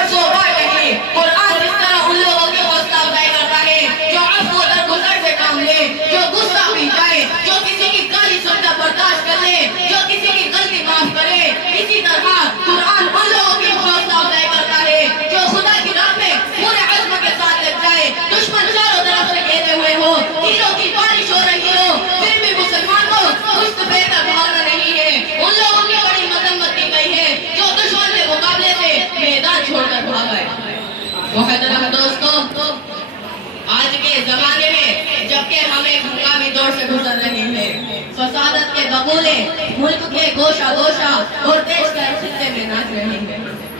اور صوبہ نہیں. قرآن جس طرح ان لوگوں کی حوصلہ افزائی کرتا ہے جو عفو و درگزر سے کام لے, جو غصہ پی جائے, جو کسی کی گالی سن کر برداشت کر لے, جو کسی کی غلطی معاف کرے. اسی طرح قرآن ان لوگوں کی حوصلہ افزائی کرتا ہے جو خدا کی راہ میں پورے عزم کے ساتھ لگ جائے. دشمن چاروں طرف سے گھیرے ہوئے ہو, تیروں کی بارش ہو رہی ہو, پھر بھی مسلمان کو پشت پھیر کر بھاگنا نہیں ہے. ان لوگوں کی بڑی مذمت کی گئی ہے جو دشمن کے مقابلے سے میدان چھوڑ کر بھاگ گئے. محترم دوستو, آج کے زمانے میں جبکہ ہم ایک ہنگامی دور سے گزر رہے ہیں, فسادت کے بگولے ملک کے گوشہ گوشہ اور دیش کے خطے میں ناچ رہے ہیں.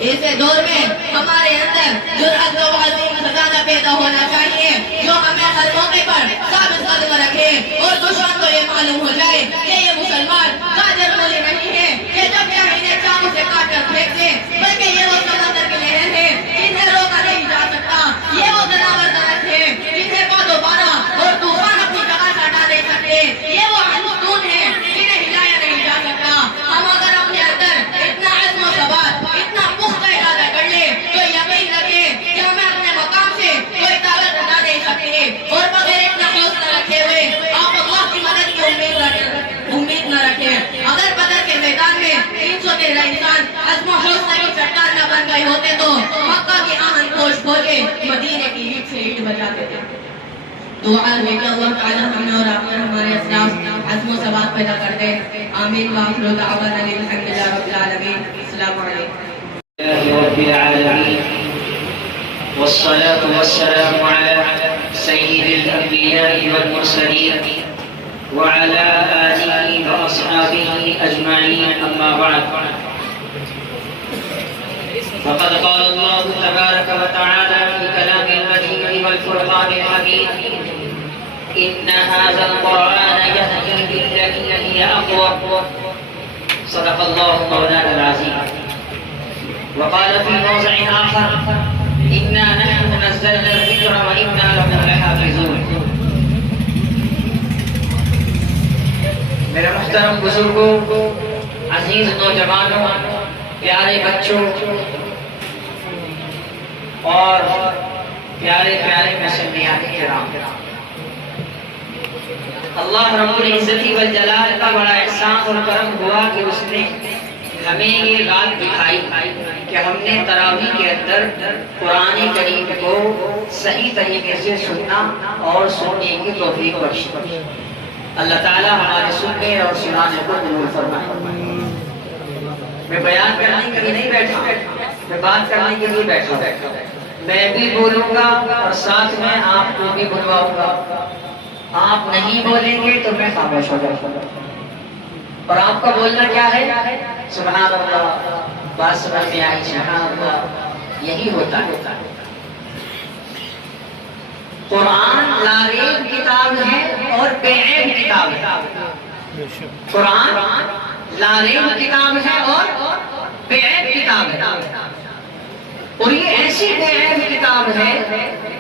ایسے دور میں ہمارے اندر جرأت و عظیم خزانہ پیدا ہونا چاہیے جو ہمیں ہر موقع پر ثابت قدم رکھے اور دشمن کو یہ معلوم ہو جائے کہ یہ مسلمان غادر مولی نہیں ہے کہ جب چاہے انہیں چاقو سے کاٹ کر پھینک دیں, بلکہ یہ وہ سمندر کی لہر ہے جنہیں روکا نہیں جا سکتا. یہ وہ جناور درخت ہے جنہیں باد و بارہ اور طوفان اپنی جگہ سے ہٹا نہیں سکتے. یہ وہ ستون ہے جنہیں ہلایا نہیں جا سکتا. ہم اگر اپنے اندر اتنا عزم و ثبات, اتنا پختہ ارادہ کر لے تو یقین رکھے کہ ہمیں اپنے مقام سے کوئی طاقت ہٹا نہیں سکتے. اور بغیر اتنا حوصلہ رکھے ہوئے آپ اللہ کی مدد کی امید نہ رکھیں. اگر بدر کے میدان میں 313 انسان عزم و حوصلے کی چٹان نہ بن گئے ہوتے تو مکہ کی آہن پوش فوجیں مدینے کی اینٹ سے اینٹ بجاتے تھے. دعا ہے کہ اللہ تعالی ہمیں اور آپ پر ہمارے اسلاف عزم و ثبات پیدا کر دے. آمین. وآخر دعوانا الحمد للہ رب العالمین. السلام علیکم رب العالمین والصلاة والسلام على سيد الأنبياء والمرسلين وعلى آله وأصحابه أجمعين. أما بعد, فقد قال الله تبارك وتعالى في كلام المجيد والفرقان الحميد: إن هذا القرآن يهدي للتي هي أقوم. صدق الله مولانا العظيم. وقال في موضع آخر: إنا نحن نزلنا الذكر وإنا له لحافظون. میرے محترم بزرگوں, عزیز نوجوانوں, پیارے بچوں اور پیارے پیارے مسلمان کرام, اللہ رب العزت والجلال کا بڑا احسان اور کرم ہوا کہ اس نے ہمیں یہ رات دکھائی کہ ہم نے تراویح کے اندر قرآن کریم کو صحیح طریقے سے سننا اور سننے کی توفیق بخشی. اللہ تعالیٰ ہمارے سننے اور سنانے کو قبول فرمائے. میں بیان کرنے کے لیے نہیں بیٹھا, میں بات کرنے کے لیے بیٹھا. میں بھی بولوں گا اور ساتھ میں آپ کو بھی بلواؤں گا. آپ نہیں بولیں گے تو میں خاموش ہو جاؤں گا. اور آپ کا بولنا کیا ہے؟ سبحان اللہ. بات سمجھ میں آئی؟ سبحان اللہ. یہی ہوتا ہے. قرآن لاریب کتاب ہے اور بے عیب کتاب ہے. قرآن لاریب کتاب ہے اور بے عیب کتاب ہے. اور یہ ایسی بے عیب کتاب ہے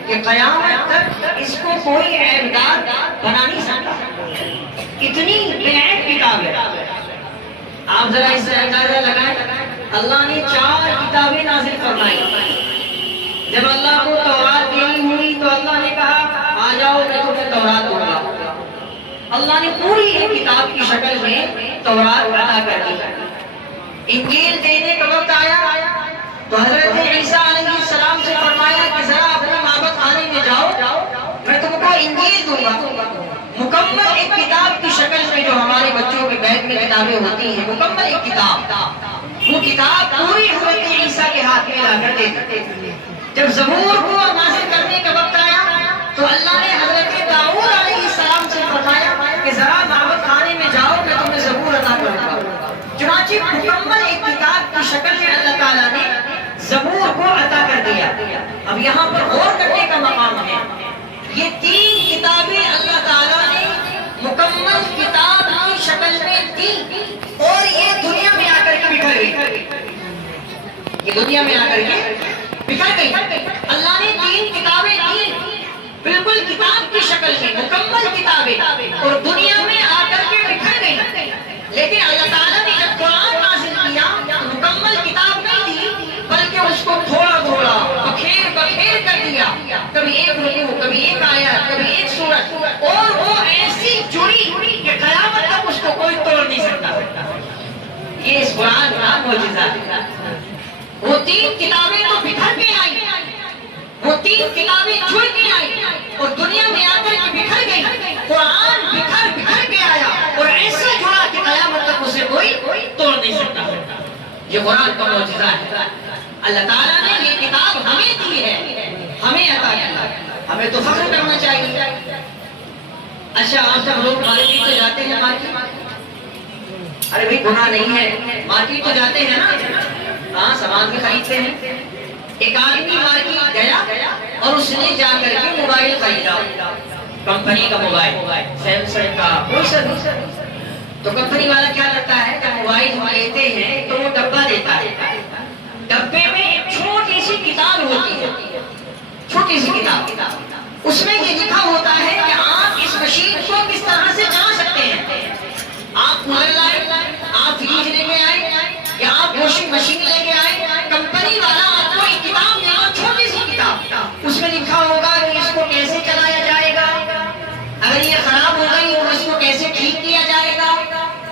کہ قیامت تک اس کو کوئی عیب دار بنا نہیں سکتا. اتنی بے عیب کتاب ہے. آپ ذرا اس سے اندازہ لگائیں, اللہ نے 4 کتابیں نازل فرمائی. جب اللہ کو تورات دینی ہوئی تو اللہ نے کہا آ جاؤ میں تمہیں تورات دوں گا. اللہ نے پوری ایک کتاب کی شکل میں تورات عطا کر دی. انجیل دینے کا وقت آیا تو حضرت عیسیٰ علیہ السلام سے فرمایا کہ ذرا اپنے مابت خانے میں جاؤ, میں تم کو انجیل دوں گا. مکمل ایک کتاب کی شکل میں جو ہمارے بچوں کے بیگ میں کتابیں ہوتی ہیں, مکمل ایک کتاب. وہ کتاب پوری حضرت عیسیٰ کے ہاتھ میں لا کر دے دی. جب زبور کو نازل کرنے کا وقت آیا تو اللہ نے حضرت داؤد علیہ السلام سے فرمایا کہ ذرا دعوت خانے میں جاؤ, میں تمہیں زبور عطا کروں گا. چنانچہ مکمل ایک کتاب کی شکل میں اللہ تعالیٰ نے زبور کو عطا کر دیا. اب یہاں پر غور کرنے کا مقام ہے. یہ 3 کتابیں اللہ تعالیٰ نے مکمل کتاب کی شکل میں دی اور یہ دنیا میں آ کر کے بکھر گئی. یہ دنیا میں آ کر کے بکھر گئی. اللہ نے 3 کتابیں دی بالکل کتاب کی شکل میں, مکمل کتابیں, اور دنیا میں آ کر کے بکھر گئی. لیکن اللہ تعالیٰ نے جب قرآن نازل کیا تو مکمل کتاب نہیں دی بلکہ اس کو تھوڑا جڑی کہ قیامت تک اس کو کوئی توڑ نہیں سکتا. یہ اس قرآن کا معجزہ ہے. وہ 3 کتابیں تو بکھر کے آئی, وہ 3 کتابیں جڑ کے آئی اور دنیا میں آ کر کے بکھر گئی. قرآن بکھر کے آیا اور ایسا جڑا کہ قیامت تک اسے کوئی توڑ نہیں سکتا. یہ قرآن کا معجزہ ہے. اللہ تعالیٰ نے یہ کتاب ہمیں دی ہے, ہمیں عطا کیا. ہمیں تو فخر کرنا چاہیے. اچھا آج تک لوگ مارکیٹ تو جاتے ہیں, مارکیٹ, ارے بھائی گناہ نہیں ہے, مارکیٹ تو جاتے ہیں نا, ہاں سامان بھی خریدتے ہیں. ایک آدمی مارکیٹ گیا اور اس نے جا کر کے موبائل خریدا, کمپنی کا موبائل, سیمسنگ کا, کوئی سا بھی. تو کمپنی والا کیا کرتا ہے, جب موبائل ہم لیتے ہیں تو وہ ڈبہ دیتا ہے. ڈبے میں ایک چھوٹی سی کتاب ہوتی ہے, چھوٹی سی کتاب. اس میں یہ لکھا ہوتا ہے کہ آپ اس مشین کو کس طرح سے چلا سکتے ہیں. آپ کولر لائے, آپ فریج لے کے آئے یا آپ واشنگ مشین لے کے آئے, کمپنی والا آپ کو ایک کتاب دے گا, چھوٹی سی کتاب. اس میں لکھا ہوگا کہ اس کو کیسے چلایا جائے گا, اگر یہ خراب ہو گئی تو اس کو کیسے ٹھیک کیا جائے گا,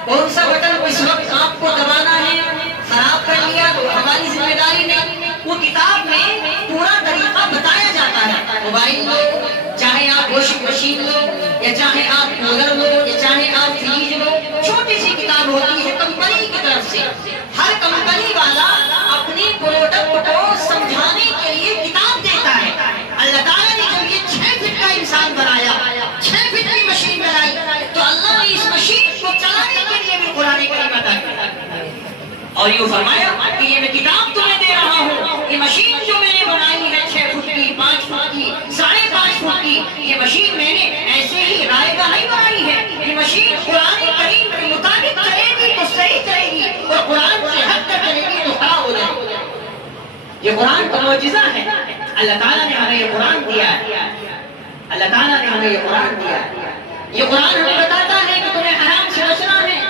کون سا بٹن اس وقت آپ کو دبانا ہے. خراب کر لیا تو ہماری ذمہ داری نہیں. وہ کتاب میں پورا طریقہ بتایا جاتا ہے. موبائل لو, چاہے آپ واشنگ مشین لو, یا چاہے آپ کولر لو, یا چاہے آپ فریج لو, چھوٹی سی کتاب ہوتی ہے کمپنی کی طرف سے. ہر کمپنی والا اپنی پروڈکٹ کو سمجھانے کے لیے کتاب دیتا ہے. اللہ تعالیٰ نے جب یہ 6 فٹ کا انسان بنایا, 6 فٹ کی مشین بنائی, تو اللہ نے اس مشین کو چلانے کے لیے بھی قرآن کریم عطا کیا اور یوں فرمایا کہ یہ میں کتاب تمہیں دے رہا ہوں. یہ مشین جو میں نے بنائی ہے 6 فٹ کی, 5 فٹ کی, 5.5 فٹ کی, یہ مشین میں نے ایسے ہی رائے گاہ نہیں بنائی ہے. یہ مشین قرآن کریم کے مطابق چلے گی تو صحیح چلے گی, اور قرآن سے ہٹ کر چلے گی تو خراب ہو جائے گی. یہ قرآن کا معجزہ ہے. اللہ تعالیٰ نے ہمیں یہ قرآن دیا ہے. اللہ تعالیٰ نے ہمیں یہ قرآن دیا ہے. یہ قرآن ہمیں بتاتا ہے کہ تمہیں حرام سے بچنا ہے.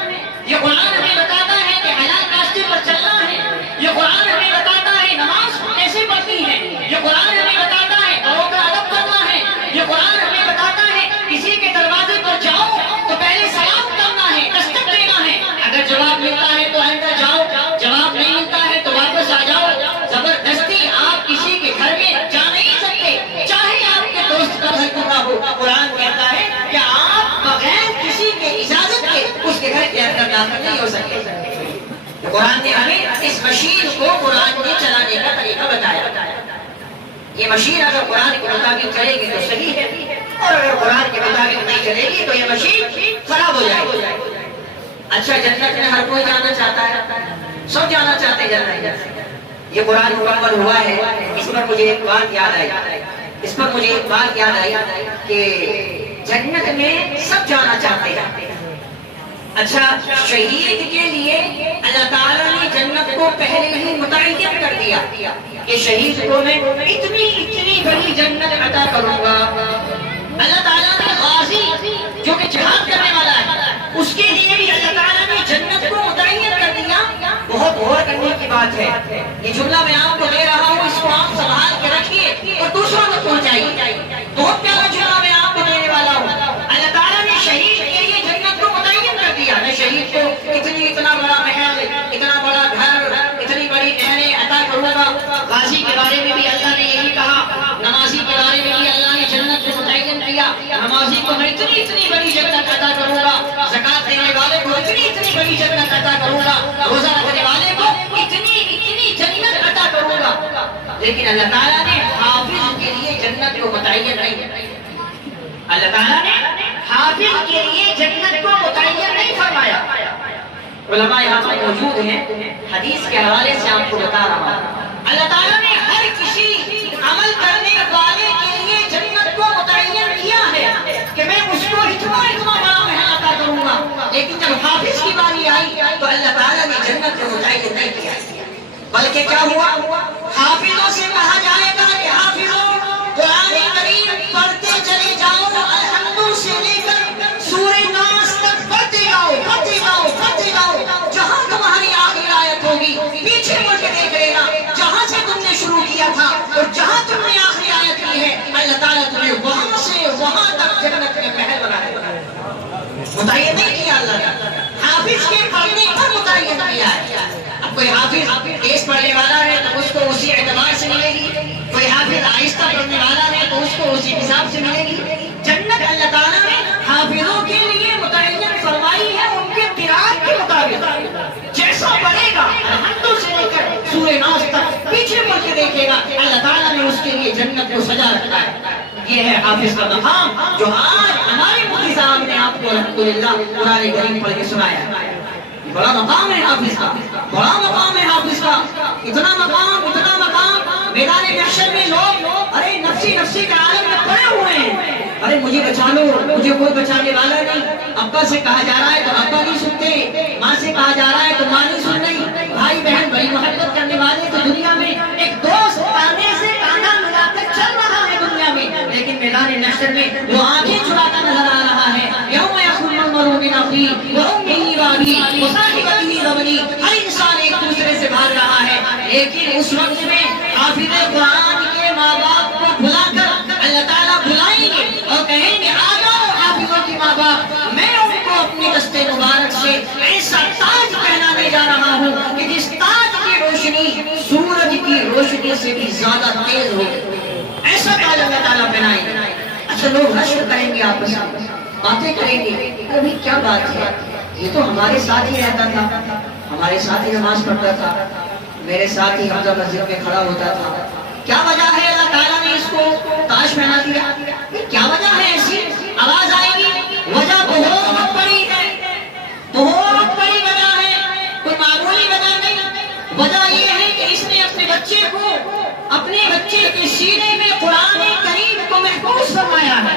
یہ قرآن ہمیں بتاتا ہے کہ حلال راستے پر چلنا ہے. یہ قرآن ہمیں بتاتا ہے نماز کیسے پڑھنی ہے. یہ قرآن ہمیں بتاتا ہے بڑوں کا ادب کرنا ہے. یہ قرآن ہمیں بتاتا ہے کسی کے دروازے پر جاؤ تو پہلے سلام کرنا ہے, دستک دینا ہے. اگر جواب ملتا ہے تو اندر جاؤ, جواب نہیں ملتا ہے تو واپس آ جاؤ. زبردستی آپ کسی کے گھر میں جا نہیں سکتے, چاہے آپ کے دوست کا گھر کیوں نہ ہو. قرآن کہتا ہے کہ آپ بغیر کسی کے اجازت کے اس کے گھر کے اندر داخل نہیں ہو سکتے. قرآن نے ہمیں اس مشین کو قرآن نے چلانے کا طریقہ بتایا. یہ مشین اگر قرآن کے مطابق چلے گی تو صحیح ہے, اور اگر قرآن کے مطابق نہیں چلے گی تو یہ مشین خراب ہو جائے گی. اچھا جنت میں ہر کوئی جانا چاہتا ہے, سب جانا چاہتے ہیں جنت. یہ قرآن مکمل ہوا ہے. اس پر مجھے ایک بات یاد آئی, کہ جنت میں سب جانا چاہتے ہیں. اچھا شہید کے لیے اللہ تعالیٰ نے جنت کو پہلے ہی متعین کر دیا کہ شہید کو میں اتنی بڑی جنت عطا کروں گا. اللہ تعالیٰ نے غازی جو کہ جہاد کرنے والا ہے, اس کے لیے بھی اللہ تعالیٰ نے جنت کو متعین کر دیا. بہت غور کرنے کی بات ہے. یہ جملہ میں آپ کو دے رہا ہوں, اس کو آپ سنبھال کے رکھیے اور دوسروں تک پہنچائیے. بہت پیارا جملہ میں آپ کو دینے والا ہوں. اللہ تعالیٰ نے شہید کے لیے جنت کو متعین کر دیا. میں شہید کو اتنا بڑا محل, اتنا بڑا گھر, اتنی بڑی نہریں عطا کروں گا. غازی کے بارے میں بھی اللہ نے یہی کہا, نمازی کے بارے میں بھی اللہ نے جنت کو متعین کیا. نمازی کو میں اتنی بڑی جنت عطا کروں گا. زکات دینے والے کو اتنی بڑی جنت عطا کروں گا. روزہ رکھنے والے کو اتنی جنت عطا کروں گا. لیکن اللہ تعالیٰ نے حافظ کے لیے جنت کو متعین نہیں. اللہ تعالیٰ نے حافظ کے لیے جنت کو متعین نہیں فرمایا. علماء یہاں پر موجود ہیں, حدیث کے حوالے سے آپ کو بتا رہا ہوں. اللہ تعالیٰ نے ہر کسی عمل کرنے والے کے لیے جنت کو متعین کیا ہے کہ میں اس کو اتنا بڑا محل عطا کروں گا. لیکن جب حافظ کی باری آئی تو اللہ تعالیٰ نے جنت کو متعین نہیں کیا, بلکہ کیا ہوا, حافظوں سے کہا جائے گا کہ حافظوں قرآن کریم پڑھتے چلے جاؤ, الحمد سے لے کر سورہ ناس تک پڑھتے جاؤ. جہاں تمہاری آخری آیت ہوگی پیچھے مڑ کے دیکھ لینا, جہاں سے تم نے شروع کیا تھا اور جہاں تم نے آخری آیت کی ہے, اللہ تعالیٰ تمہیں وہاں سے وہاں تک جنت میں محل بنا دے گا. کوئی حافظ تیز پڑھنے والا ہے تو اس کو اسی اعتبار سے ملے گی، کوئی حافظ آہستہ پڑھنے والا ہے تو اس کو اسی حساب سے ملے گی۔ جنت اللہ تعالیٰ نے حافظوں کے لیے متعین فرمائی ہے ان کے قرات کے مطابق، جیسا پڑھے گا الحمد سے لے کر سورہ ناس تک پیچھے پڑھ کے دیکھے گا، اللہ تعالیٰ نے اس کے لیے جنت کو سجا رکھا ہے۔ یہ ہے حافظ کا مقام جو آج ہمارے مفتی صاحب نے آپ کو الحمدللہ قرآن کریم پڑھ کے سنایا ہے۔ بڑا مقام ہے حافظ کا، بڑا مقام ہے حافظ کا، اتنا مقام میدان محشر میں لوگ ارے نفسی نفسی کے عالم میں پڑے ہوئے ہیں، ارے مجھے بچا لو، مجھے کوئی بچانے والا نہیں۔ ابا سے کہا جا رہا ہے تو ابا نہیں سنتے، ماں سے کہا جا رہا ہے تو ماں نہیں سن رہی، بھائی بہن بڑی محبت کرنے والے تو دنیا میں ایک دوست کاندھے سے کاندھا ملا کر چل رہا ہے دنیا میں، لیکن میدان محشر میں وہ آنکھیں چھڑاتا نظر آ رہا ہے۔ یوم یخرج المرء من اخیہ وامہ وابیہ وصاحبتہ وبنیہ، ہر انسان ایک دوسرے سے بھاگ رہا ہے، لیکن اس وقت میں حافظ قرآن کے ماں باپ کو بھلا کر اللہ تعالیٰ بلائیں گے اور کہیں گے آ جاؤ حافظوں کی ماں باپ، میں ان کو اپنی دستے مبارک سے ایسا تاج پہنانے جا رہا ہوں کہ جس تاج کی روشنی سورج کی روشنی سے بھی زیادہ تیز ہوگی، ایسا تاج اللہ تعالیٰ پہنائیں گے۔ اچھا لوگ حشر کریں گے، آپس میں باتیں کریں گے، ابھی کیا بات ہے، یہ تو ہمارے ساتھ ہی رہتا تھا، ہمارے ساتھ ہی نماز پڑھتا تھا، میرے ساتھ ہی حمزہ مسجد میں کھڑا ہوتا تھا، کیا وجہ ہے اللہ تعالیٰ نے اس کو تاج پہنا دیا، کیا وجہ ہے ایسی؟ آواز آئے گی، وجہ بہت بڑی ہے، بہت بڑی وجہ ہے، کوئی معمولی وجہ نہیں۔ وجہ یہ ہے کہ اس نے اپنے بچے کو، اپنے بچے کے سینے میں قرآن کریم کو محفوظ فرمایا ہے،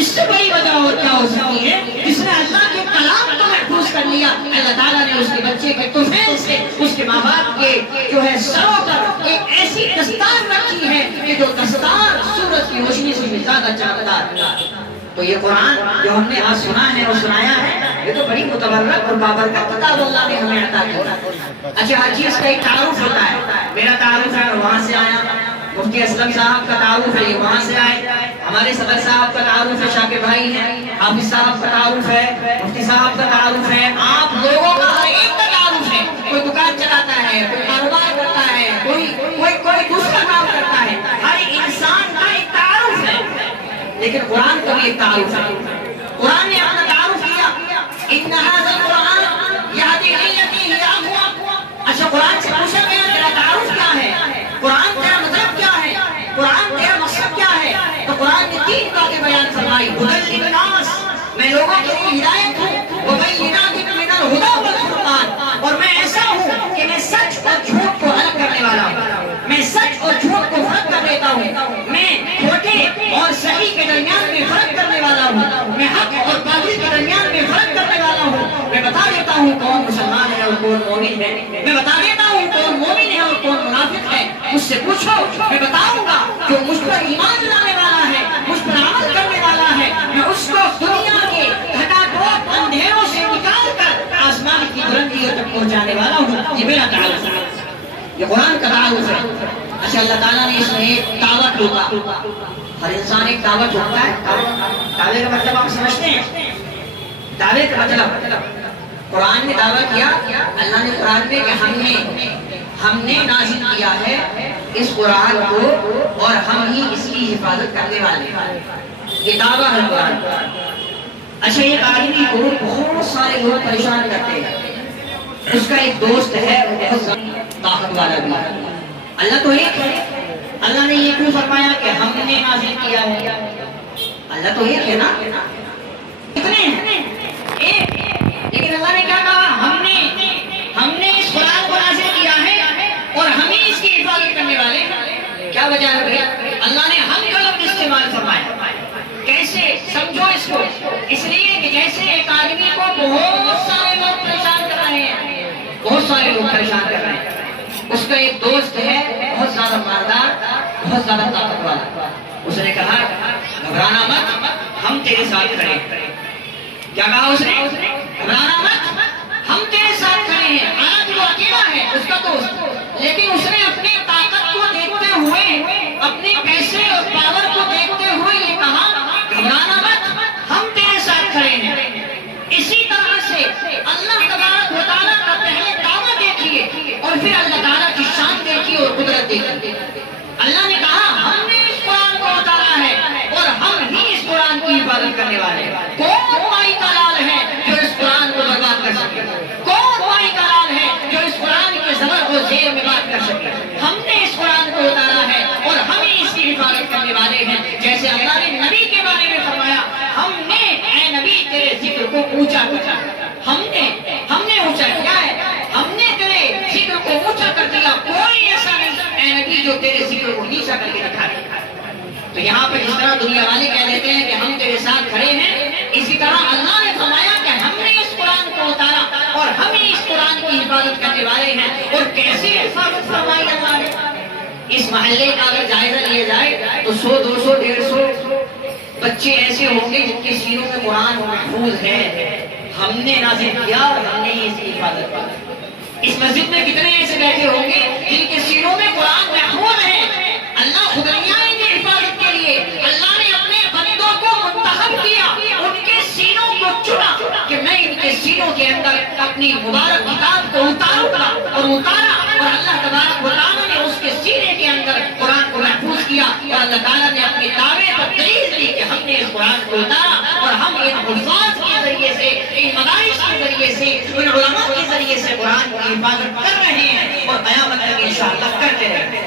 اس سے بڑی وجہ اور کیا ہو سکتی ہے؟ جس نے اللہ کے کلام کو محفوظ کر لیا، اللہ تعالیٰ نے اس کے بچے کے طفیل سے اس کے ماں باپ کے جو ہے سروں پر ایک ایسی دستار رکھی ہے کہ جو دستار سورج کی روشنی سے بھی زیادہ چمکدار ہے۔ تو یہ قرآن جو ہم نے آج سنا ہے اور سنایا ہے، یہ تو بڑی متبرک اور بابرکت کتاب اللہ نے ہمیں عطا کی۔ اچھا ہر چیز کا ایک تعارف ہوتا ہے، میرا تعارف ہے وہاں سے آیا، مفتی اسلم صاحب کا تعارف ہے یہ وہاں سے آئے، ہمارے صدر صاحب کا تعارف ہے شاکر بھائی ہیں، حافظ صاحب کا تعارف ہے، مفتی صاحب کا تعارف ہے، آپ لوگوں کا ہر ایک کا تعارف ہے، کوئی دکان چلاتا ہے، کوئی کاروبار کرتا ہے، کوئی دوسرا کام کرتا ہے، ہر انسان کا ایک تعارف ہے، لیکن قرآن کا بھی ایک تعارف ہے۔ قرآن نے اپنا تعارف کیا، ان ھذا القرآن یہدی للتی ہی اقوم۔ اچھا قرآن سے پوچھا گیا تیرا تعارف کیا ہے، قرآن تیرا مطلب کیا ہے، قرآن تیرا مقصد کیا ہے؟ تو قرآن نے تین باتیں بیان فرمائی، ھدی للناس، میں لوگوں کے لیے ہدایت ہوں، وبینات من الھدی والفرقان، اور میں ایسا ہوں کہ میں سچ اور جھوٹ کو الگ کرنے والا ہوں، میں سچ اور جھوٹ کو فرق کر دیتا ہوں، میں کھوٹے اور صحیح کے درمیان میں فرق کرنے والا ہوں، میں حق اور باطل کے درمیان میں فرق کرنے والا ہوں، میں بتا دیتا ہوں کون مسلمان ہے اور کون مومن ہے، میں بتا دیتا ہوں کون مومن ہے اور کون منافق ہے، مجھ سے پوچھو میں بتاؤں گا، جو مجھ پر ایمان لانے والا ہے، مجھ پر عمل کرنے والا ہے، میں اس کو دنیا کے گھٹا ٹوپ اندھیروں سے نکال کر آسمان کی بلندیوں تک پہنچانے والا ہوں، یہ میرا تعارف ہے، یہ قرآن کا تعارف ہے۔ اچھا اللہ تعالیٰ نے اس میں ایک دعوت روکا، ہر انسان ایک دعوت ہوتا ہے، دعوے کا مطلب آپ سمجھتے ہیں، دعوے کا مطلب قرآن نے دعویٰ کیا، اللہ نے قرآن میں کہ ہم نے نازل کیا ہے اس قرآن کو اور ہم ہی اس کی حفاظت کرنے والے ہیں، یہ دعویٰ ہے قرآن کا۔ اچھا ایک آدمی کو بہت سارے لوگ پریشان کرتے ہیں، اس کا ایک دوست ہے وہ بہت طاقت والا بھی، اللہ تو ایک ہے، اللہ نے یہ کیوں فرمایا کہ ہم نے نازل کیا ہے، اللہ تو ایک ہے نا، کتنے ہیں ایک، لیکن اللہ نے کیا کہا ہم نے اس قرآن کو نازل کیا ہے اور ہم ہی اس کی حفاظت کرنے والے ہیں۔ کیا وجہ ہے بھائی؟ اللہ نے ہم کا لفظ استعمال فرمایا، کیسے سمجھو اس کو، اس لیے کہ جیسے ایک آدمی کو بہت سارے لوگ پریشان کر رہے ہیں، بہت سارے لوگ پریشان کر رہے ہیں، اس کا ایک دوست ہے بہت زیادہ مالدار، بہت زیادہ طاقت والا، اس نے کہا گھبرانا مت، ہم تیرے ساتھ کھڑے ہیں۔ کیا کہا اس نے؟ گھبرانا مت، ہم تیرے ساتھ کھڑے ہیں۔ حالانکہ وہ اکیلا ہے اس کا دوست، لیکن اس نے اپنی طاقت کو دیکھتے ہوئے، اپنے پیسے اور پاور کو دیکھتے ہوئے یہ کہا گھبرانا مت، ہم تیرے ساتھ کھڑے ہیں۔ اسی طرح سے اللہ تبارک و تعالیٰ کا پہلے دعویٰ دیکھیے اور دے گی۔ اللہ نے کہا ہم نے اس قرآن کو اتارا ہے اور ہم ہی اس قرآن کی حفاظت کرنے والے ہیں۔ کون مائی کا لال ہے جو اس قرآن کو برباد کر سکے؟ کون مائی کا لال ہے جو اس قرآن کے زبر کو زیر میں بات کر سکے؟ ہم نے اس قرآن کو اتارا ہے اور ہم ہی اس کی حفاظت کرنے والے ہیں۔ جیسے اللہ نے نبی کے بارے میں فرمایا ہم نے اے نبی تیرے ذکر کو اونچا کیا، ہم نے اونچا کیا ہے، ہم نے تیرے ذکر کو اونچا کر دیا، کوئی ایسا نہیں اے نبی جو تیرے ذکر کو نیچا کر کے دکھا دے۔ تو یہاں پہ جس طرح دنیا والے کہہ دیتے ہیں کہ ہم تیرے ساتھ کھڑے ہیں، اسی طرح اللہ نے فرمایا کہ ہم نے اس قرآن کو اتارا اور ہم ہی اس قرآن کی حفاظت کرنے والے ہیں۔ اور کیسے حفاظت فرمائی اللہ نے؟ اس محلے کا اگر جائزہ لیا جائے تو 100 200 150 بچے ایسے ہوں گے جن کے سینوں میں قرآن محفوظ ہے، ہم نے نازل کیا اور ہم نے اس کی حفاظت کی۔ اس مسجد میں کتنے ایسے بیٹھے ہوں گے جن کے سینوں میں قرآن محفوظ ہے، اللہ خود نہیں آئے ان کی حفاظت کے لیے، اللہ نے اپنے بندوں کو منتخب کیا، ان کے سینوں کو چنا کہ میں ان کے سینوں کے اندر اپنی مبارک کتاب کو اتاروں گا، اور اتارا، اور اللہ تبارک و تعالیٰ نے اس کے سینے کے اندر قرآن کو محفوظ کیا، اور اللہ تعالیٰ نے اپنی دعوے پر دلیل دی کہ ہم نے اس قرآن کو اتارا اور ہم ان حفاظ کے ذریعے سے، ان مدارس کے ذریعے سے، ان علماء کے ذریعے سے قرآن کی حفاظت کر رہے ہیں اور قیامت تک انشاءاللہ کرتے رہیں گے۔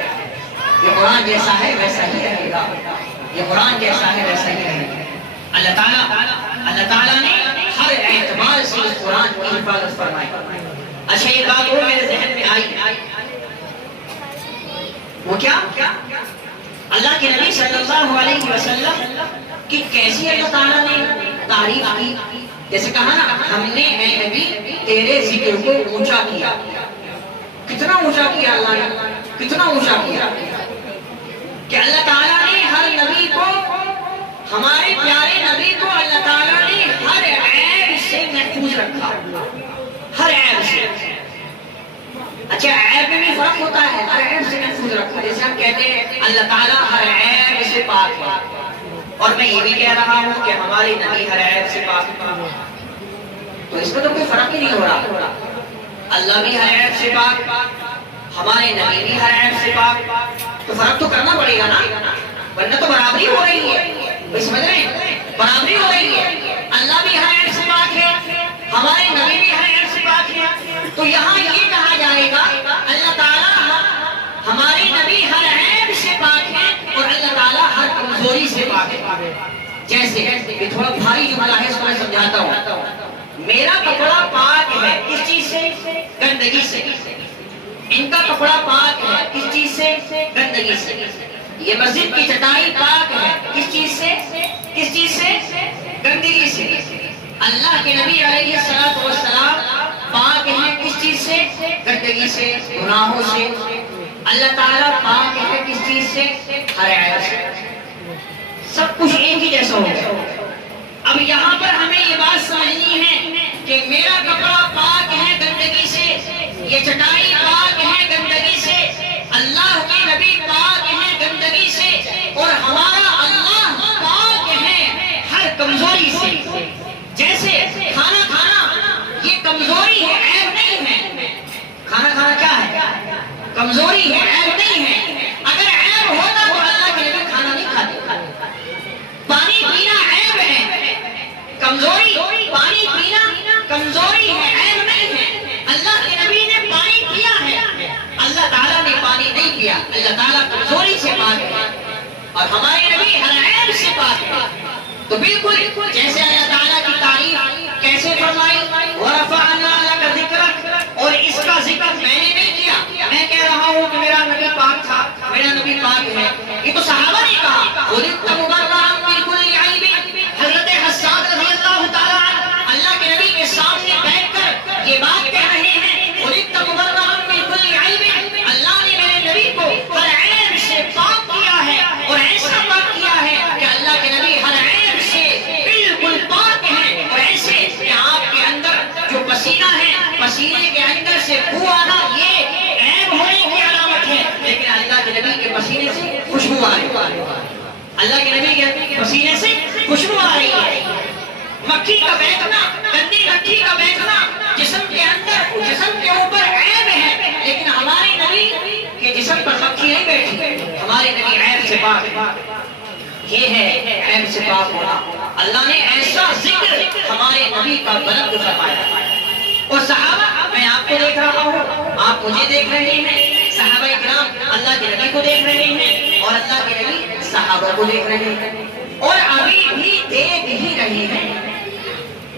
یہ قرآن جیسا ہے ویسا ہی رہے گا، یہ قرآن جیسا ہے ویسا ہی رہے گا۔ اللہ تعالیٰ نے ہر اعتبار سے اس قرآن کی حفاظت فرمائی۔ اچھا یہ بات وہ میرے ذہن میں آئی، وہ کیا؟ اللہ کے نبی صلی اللہ علیہ وسلم کی کیسی اللہ تعالیٰ نے تعریف کی؟ جیسے کہا نا ہم نے اے نبی تیرے ذکر کو اونچا کیا۔ کتنا اونچا کیا اللہ نے؟ کتنا اونچا کیا کہ اللہ تعالیٰ نے ہر نبی کو، ہمارے پیارے نبی کو اللہ تعالیٰ نے ہر عیب سے محفوظ رکھا، ہر عیب سے۔ اچھا عیب میں بھی فرق ہوتا ہے، ہر عیب سے محفوظ رکھا۔ جیسے ہم کہتے ہیں اللہ تعالیٰ ہر عیب سے پاک ہے، اور میں یہ بھی کہہ رہا ہوں کہ ہمارے نبی ہر عیب سے پاک ہے، تو اس میں تو کوئی فرق ہی نہیں ہو رہا۔ اللہ بھی ہر عیب سے پاک، ہمارے نبی بھی ہر عیب سے پاک، تو فرق تو کرنا پڑے گا نا، ورنہ تو برابری ہو رہی ہے۔ سمجھ رہے ہیں؟ برابری ہو رہی ہے، اللہ بھی ہر عیب سے پاک ہے، ہمارے نبی بھی ہر عیب سے پاک ہے۔ تو یہاں یہ کہا جائے گا اللہ تعالیٰ ہمارے نبی ہر عیب سے پاک ہے اور اللہ تعالیٰ ہر کمزوری سے پاک ہے۔ جیسے یہ تھوڑا بھاری جملہ ہے، اس کو میں سمجھاتا ہوں۔ میرا کپڑا پاک ہے کس چیز سے؟ گندگی سے۔ ان کا کپڑا پاک ہے کس چیز سے؟ گندگی سے۔ یہ مسجد کی چٹائی پاک ہے کس چیز سے؟ کس چیز سے؟ گندگی سے۔ اللہ کے نبی علیہ الصلوۃ والسلام پاک ہیں کس چیز سے؟ گندگی سے، گناہوں سے۔ اللہ تعالیٰ پاک ہے کس چیز سے؟ ہر عیب سے۔ سب کچھ ایک ہی جیسا ہوگا۔ اب یہاں پر ہمیں یہ بات سمجھنی ہے کہ میرا کپڑا پاک ہے گندگی سے، یہ چٹائی پاک ہے گندگی سے، اللہ کے نبی پاک ہے گندگی سے، اور ہمارا اللہ پاک ہے ہر کمزوری سے۔ جیسے کھانا کھانا یہ کمزوری ہے، عیب نہیں ہے۔ کھانا کھانا کیا ہے؟ کمزوری ہے، عیب نہیں ہے۔ اگر عیب ہوتا تو اللہ کے نبی کھانا نہیں کھاتے۔ پانی پینا عیب ہے، کمزوری، پانی پینا کمزوری ہے، عیب نہیں ہے۔ اللہ کے نبی نے پانی پیا ہے، اللہ تعالیٰ نے پانی نہیں پیا۔ اللہ تعالیٰ کمزوری سے پاک ہے اور ہمارے نبی ہر عیب سے پاک ہے۔ تو بالکل جیسے اللہ تعالیٰ کی تعریف کیسے فرمائی، وَرَفَعْنَا لَكَ ذِكْرَكَ، اور اس کا ذکر میں نے نہیں کیا، میں کہہ رہا ہوں کہ میرا نبی پاک تھا، میرا نبی پاک ہے۔ یہ تو صحابہ نے کہا، وَلِدْتَ مُبَرَّأً مِنْ كُلِّ عَيْبٍ۔ حضرت حسان رضی اللہ تعالیٰ عنہ اللہ کے نبی کے سامنے بیٹھ کر یہ بات کہہ رہے ہیں، وَلِدْتَ مُبَرَّأً مِنْ كُلِّ عَيْبٍ۔ اللہ نے میرے نبی کو ہر عیب سے پاک کیا ہے، اور ایسا پاک کیا ہے کہ اللہ کے نبی ہر عیب سے بالکل پاک ہیں، اور ایسے کہ آپ کے اندر جو پسینہ ہے، پسینے کے اندر سے بو آنا یہ عیب ہونے کی علامت ہے، لیکن اللہ کے نبی کے پسینے سے خوشبو آ رہی ہے، اللہ کے نبی کے پسینے سے خوشبو آ رہی ہے۔ مکھی کا بیٹھنا، گندی مکھی کا بیٹھنا جسم کے اندر، جسم کے اوپر عیب ہے، لیکن ہمارے نبی کے جسم پر مکھی پاک یہ ہے عیب سے پاک ہونا. اللہ نے ایسا ذکر ہمارے نبی کا بلند فرمایا. اور صحابہ میں آپ کو دیکھ رہا ہوں, آپ مجھے دیکھ رہے ہیں, صحابہ کرام اللہ کے نبی کو دیکھ رہے ہیں اور اللہ کے نبی صحابہ کو دیکھ رہے ہیں اور ابھی بھی دیکھ ہی رہے ہیں.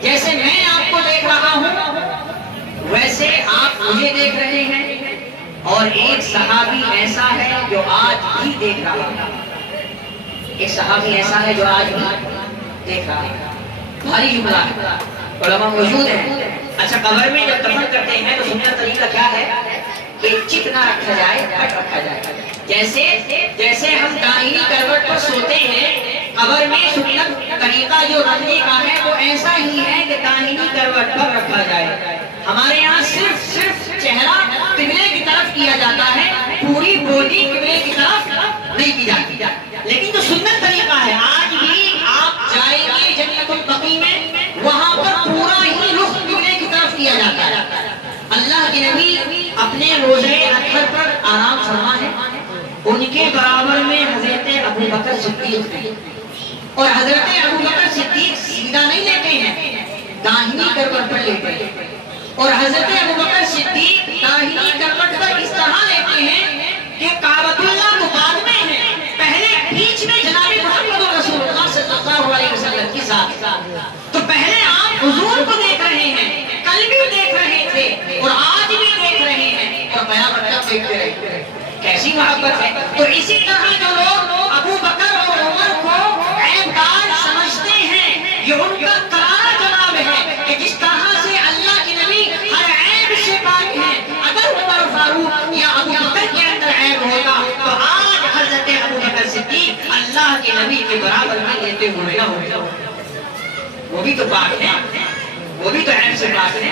جیسے میں آپ کو دیکھ رہا ہوں ویسے آپ مجھے دیکھ رہے ہیں اور ایک صحابی ایسا ہے جو آج بھی دیکھ رہا ہے. ایک صحابی ایسا ہے جو آج بھی دیکھ رہا ہے. بھاری جملہ ہے, علماء موجود ہیں. اچھا, قبر میں جب دفن کرتے ہیں تو سنت طریقہ کیا ہے کہ چت نہ رکھا جائے, ہٹ رکھا جائے. جیسے ہم داہنی کروٹ پر سوتے ہیں, قبر میں سنت طریقہ جو رکھنے کا ہے وہ ایسا ہی ہے کہ داہنی کروٹ پر رکھا جائے. ہمارے یہاں صرف چہرہ قبلے کی طرف کیا جاتا ہے, پوری باڈی قبلے کی طرف نہیں کی جاتی. لیکن جو سنت طریقہ ہے, آج بھی آپ جائیں گے جنت البقیع میں, وہاں پر پورا ہی رخ قبلے کی طرف کیا جاتا ہے. اللہ کے نبی اپنے روزے اطہر پر آرام فرما ہے. ان کے برابر میں حضرت ابو بکر صدیق ہیں اور حضرت ابو بکر صدیق سیدھا نہیں لیتے ہیں, داہنی کروٹ پر لیتے ہیں. اور حضرت ابو بکر صدیق داہنی کروٹ پر اس طرح لیتے ہیں کہ کعبۃ اللہ تو بعد میں ہے, پہلے بیچ میں جناب محمد رسول اللہ صلی اللہ علیہ وسلم کی ذات. تو پہلے آپ حضور کو دیکھ رہے ہیں, کل بھی دیکھ رہے تھے اور آج بھی دیکھ رہے ہیں اور قیامت تک دیکھتے رہتے ہیں. کیسی محبت ہے. تو اسی طرح جو لوگ ابو بکر اور عمر کو عیبدار سمجھتے ہیں, یہ ان کا کرارا جواب ہے کہ جس طرح سے اللہ کے نبی ہر عیب سے پاک ہیں, اگر عمر فاروق یا ابو بکر کے اندر عیب ہوگا تو آج حضرت ابو بکر صدیق اللہ کے نبی کے برابر میں لیتے ہوئے نہ ہوگا. وہ بھی تو پاک ہے, وہ بھی تو عیب سے پاک ہے.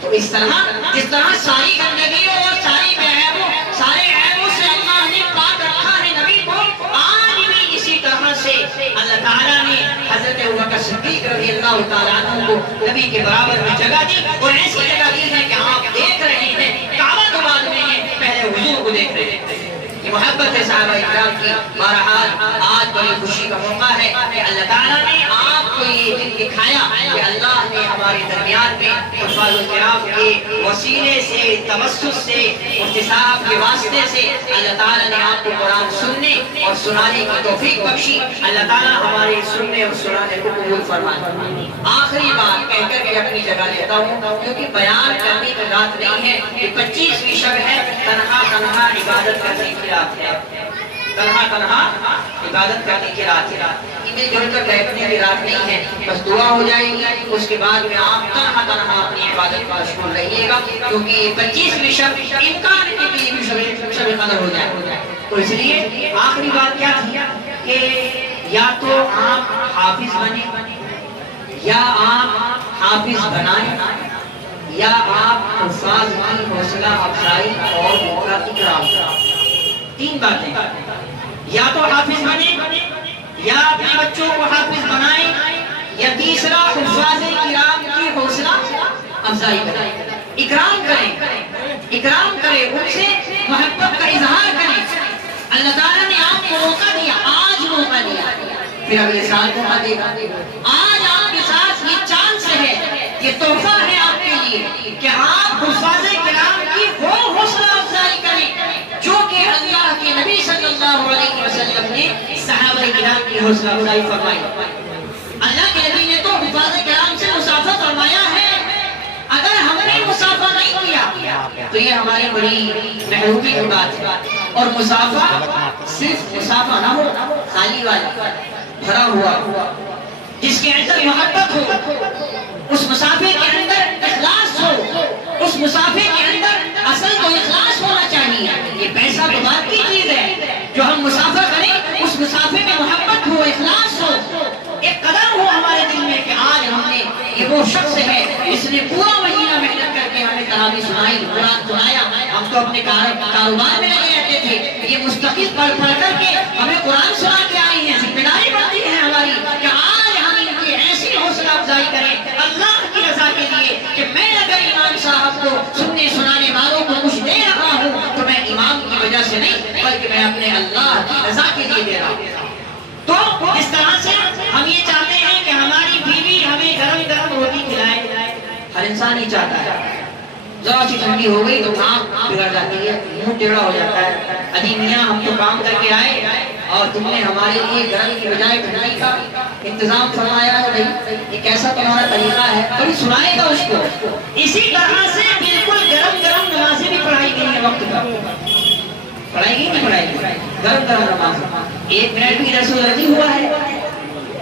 تو اس طرح ساری گندگیوں اور سارے عیبوں سے اللہ نے پاک رکھا ہے نبی کو, آج بھی اسی طرح سے اللہ تعالیٰ نے حضرت ابوبکر صدیق رضی اللہ تعالیٰ عنہ کو نبی کے برابر میں جگہ دی. اور ایسی جگہ دی ہے کہ آپ دیکھ رہے ہیں, کعبہ تو بعد میں ہے, پہلے حضور کو دیکھ رہے ہیں. یہ محبت ہے صحابہ کرام کی. بہرحال آج بڑی خوشی کا موقع ہے کہ اللہ تعالیٰ نے آپ کو یہ دن دکھایا کہ اللہ نے ہمارے درمیان میں حفاظ کرام کے وسیلے سے, توسط سے, مفتی صاحب کے واسطے سے اللہ تعالیٰ نے آپ کو قرآن سننے اور سنانے کی توفیق بخشی. اللہ تعالیٰ ہمارے سننے اور سنانے کو قبول فرمائے. آخری بات کہہ کر کے اپنی جگہ لیتا ہوں کیونکہ بیان کرنے کی رات نہیں ہے, یہ 25ویں شب ہے, تنہا عبادت کرنے کی رات ہے, تنہا عبادت کرنے کی رات ہے. انہیں جڑ کر بیٹھنے کی رات نہیں ہے. بس دعا ہو جائے گی, اس کے بعد میں آپ تنہا اپنی عبادت پر مشغول رہیے گا کیونکہ یہ 25ویں شب امکان ہے کہ یہ بھی شب قدر ہو جائے. تو اس لیے آخری بات کیا تھی کہ یا تو آپ حافظ بنیں, یا آپ حافظ بنائیں, یا آپ حفاظ کی حوصلہ افزائی اور ان کا اکرام. 3 باتیں, یا تو حافظ بنیں, یا اپنے بچوں کو حافظ بنائیں, یا تیسرا حفاظ کرام کی حوصلہ افزائی کریں, اکرام کریں, ان سے محبت کا اظہار کریں. اللہ تعالیٰ نے آپ کو موقع دیا, آج موقع دیا, پھر اگلے سال موقع دے گا. آج آپ کے ساتھ یہ چانس ہے, یہ تحفہ ہے آپ کے لیے کہ آپ حفاظ کرام کی وہ حوصلہ افزائی کریں جو کہ اللہ کے نبی صلی اللہ علیہ وسلم نے صحابہ کرام کی حوصلہ افزائی فرمائی. اللہ کے نبی نے تو حفاظ کرام سے مسافہ فرمایا ہے. اگر ہم نے مسافہ نہیں کیا تو یہ ہماری بڑی محرومی کی بات ہے. اور مسافہ صرف مسافہ نہ ہو, خالی والا بھرا ہوا, جس کے اندر محبت ہو, اس مسافے کے اندر اخلاص ہو, اس مسافے کے اندر اصل تو اخلاص ہونا چاہیے. یہ پیسہ تو بات کی چیز ہے, جو ہم مسافر کریں اس مسافے میں محبت ہو, اخلاص ہو, ایک قدر ہو ہمارے دل میں کہ آج ہم نے, یہ وہ شخص ہے جس نے پورا مہینہ محنت کر کے ہمیں تراویح سنائی, قرآن سنایا. ہم تو اپنے کاروبار میں لگے رہتے تھے, یہ مستقل پڑھ کر کے ہمیں قرآن سنا کے آئے ہیں. ذمہ داری بنتی ہے ہماری کہ آج ہم ان کی ایسی حوصلہ افزائی کریں اللہ کی رضا کے لیے کہ میں اگر امام صاحب کو سننے سنانے والوں کو کچھ دے رہا ہوں تو میں امام کی وجہ سے نہیں بلکہ میں اپنے اللہ کی رضا کے لیے دے رہا ہوں۔ تو اس طرح سے ہم یہ چاہتے ہیں کہ ہماری بیوی ہمیں گرم گرم روٹی کھلائے، ہر انسان ہی چاہتا ہے۔ ذرا سی ٹھنڈی ہو گئی تو کام بگڑ جاتی ہے، منہ ٹیڑھا ہو جاتا ہے، اجی میاں ہم تو کام کر کے آئے اور تم نے ہمارے لیے گرم کی بجائے ٹھنڈی کا انتظام فرمایا ہے، بھائی یہ کیسا تمہارا طریقہ ہے؟ کبھی سنائے گا اس کو۔ اسی طرح سے بالکل گرم گرم نمازیں بھی پڑھائی گئی ہیں وقت پر، پڑھائی گئی نہیں پڑھائی گئی گرم گرم نماز، 1 منٹ بھی رسول رضی ہوا ہے،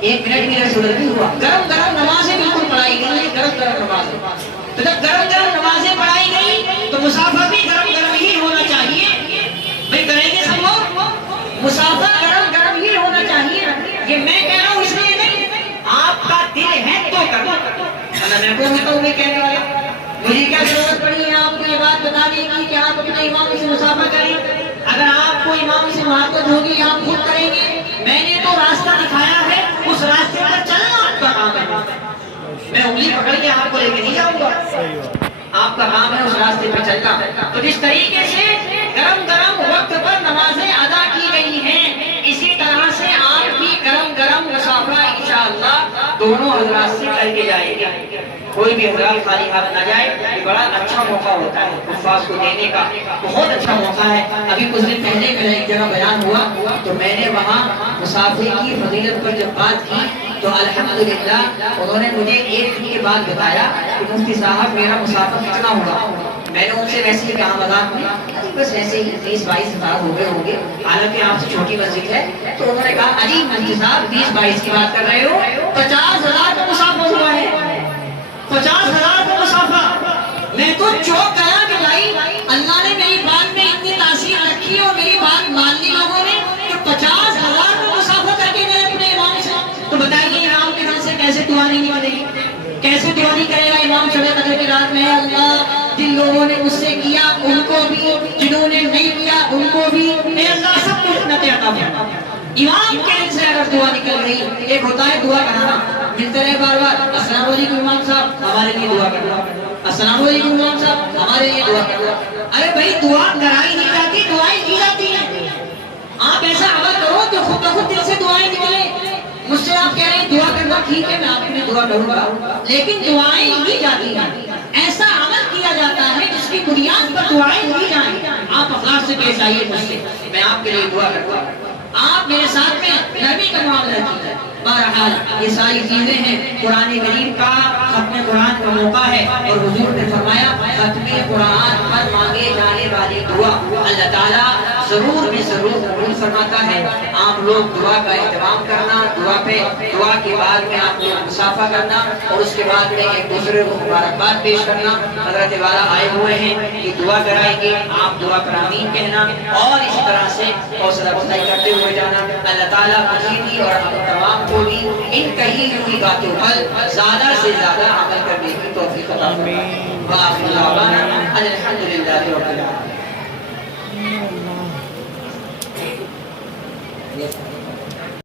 1 منٹ بھی رسول رضی ہوا، گرم گرم نمازیں بالکل پڑھائی گئی ہیں، گرم گرم نمازیں۔ تو جب گرم گرم نمازیں پڑھائی گئی تو مسافر بھی گرم گرم ہی ہونا چاہیے، بھائی کریں گے سب لوگ، مسافر گرم گرم ہی ہونا چاہیے۔ یہ میں کہہ رہا ہوں اس لیے نہیں، آپ کا دل ہے تو کرو، اللہ میں کو ہوتا ہوں میں کہنے والا، مجھے کیا ضرورت پڑی ہے آپ کو یہ بات بتانے کی کہ آپ اپنے امام سے مسافر کریں؟ اگر آپ کو امام سے محبت ہوگی آپ خود کریں گے، میں نے تو راستہ دکھایا ہے، اس راستے پر چلنا آپ کا کام ہے، میں انگلی پکڑ کے آپ کو لے کے نہیں جاؤں گا، آپ کا کام ہے اس راستے پہ چلنا۔ تو جس طریقے سے گرم گرم وقت پر نمازیں ادا کی گئی ہیں، اسی طرح سے آپ بھی گرم گرم مسافہ انشاءاللہ دونوں حضرات سے کر کے جائیں گے، کوئی بھی حضرات خالی ہاتھ نہ جائے، یہ بڑا اچھا موقع ہوتا ہے حفاظ کو دینے کا، بہت اچھا موقع ہے۔ ابھی کچھ دن پہلے میرا ایک جگہ بیان ہوا تو میں نے وہاں مسافر کی فضیلت پر جب بات کی تو الحمدللہ انہوں نے مجھے ایک دن کے بعد بتایا کہ مفتی صاحب میرا مسافر کتنا ہوگا؟ میں نے ان سے ویسے ہی کہا مذاق میں بس ایسے ہی 20-22 ہزار ہو گئے ہوں گے، حالانکہ آپ سے چھوٹی مسجد ہے۔ تو انہوں نے کہا عجیب مفتی صاحب 20-22 کی بات کر رہے ہو، 50,000 کا مسافر ہوا ہے، 50,000 کا مسافر۔ میں تو چوک گیا کہ بھائی اللہ نے میری بات میں اتنی تاثیر رکھی اور میری بات مان لی لوگوں نے کہ 50,000 کا مسافر کر کے گئے اپنے امام سے۔ تو بتائیے امام کے دل سے کیسے دعا نہیں بنے گی، کیسے دعا نہیں کرے گا امام شب قدر کی رات میں؟ اللہ جن لوگوں نے مجھ سے کیا ان کو بھی، جنہوں نے نہیں کیا ان کو بھی، اے اللہ سب کو جنت عطا فرما۔ امام کے دل سے اگر دعا نکل رہی، ایک ہوتا ہے دعا کرانا، ملتے رہے بار بار، السلام علیکم امام صاحب ہمارے لیے دعا کرنا، السلام علیکم امام صاحب ہمارے لیے دعا کرنا۔ ارے بھائی دعا کرائی نہیں جاتی، دعائیں کی جاتی ہیں۔ آپ ایسا عمل کرو کہ خود بخود دل سے دعائیں نکلے۔ مجھ سے آپ کہہ رہے ہیں دعا کرنا، ٹھیک ہے میں آپ کے لیے دعا کروں گا، لیکن دعائیں کی جاتی ہیں، ایسا عمل کیا جاتا ہے جس کی بنیاد پر دعائیں کی جائیں۔ آپ اخلاق سے پیش آئیے مجھ سے، میں آپ کے لیے دعا کرتا ہوں، آپ میرے ساتھ میں نرمی کا معاملہ کیجیے۔ بہرحال یہ ساری چیزیں ہیں، قرآن کریم کا ختم قرآن کا موقع ہے اور حضور نے فرمایا ختم قرآن پر مانگے جانے والی دعا اللہ تعالیٰ ضرور میں ضرور قبول فرماتا ہے۔ آپ لوگ دعا کا اہتمام کرنا، دعا کے بعد میں آپ لوگ مسافہ کرنا اور اس کے بعد میں ایک دوسرے کو مبارکباد پیش کرنا۔ حضرت والا آئے ہوئے ہیں کہ دعا کرائیں گے، آپ دعا پر آمین کہنا اور اسی طرح سے حوصلہ افزائی کرتے ہوئے جانا۔ اللہ تعالیٰ مجھے بھی اور ہم تمام کو بھی ان کہی ہوئی باتوں پر زیادہ سے زیادہ عمل کرنے کی توفیق عطا فرمائے۔ وآخر دعوانا الحمدللہ رب العالمین۔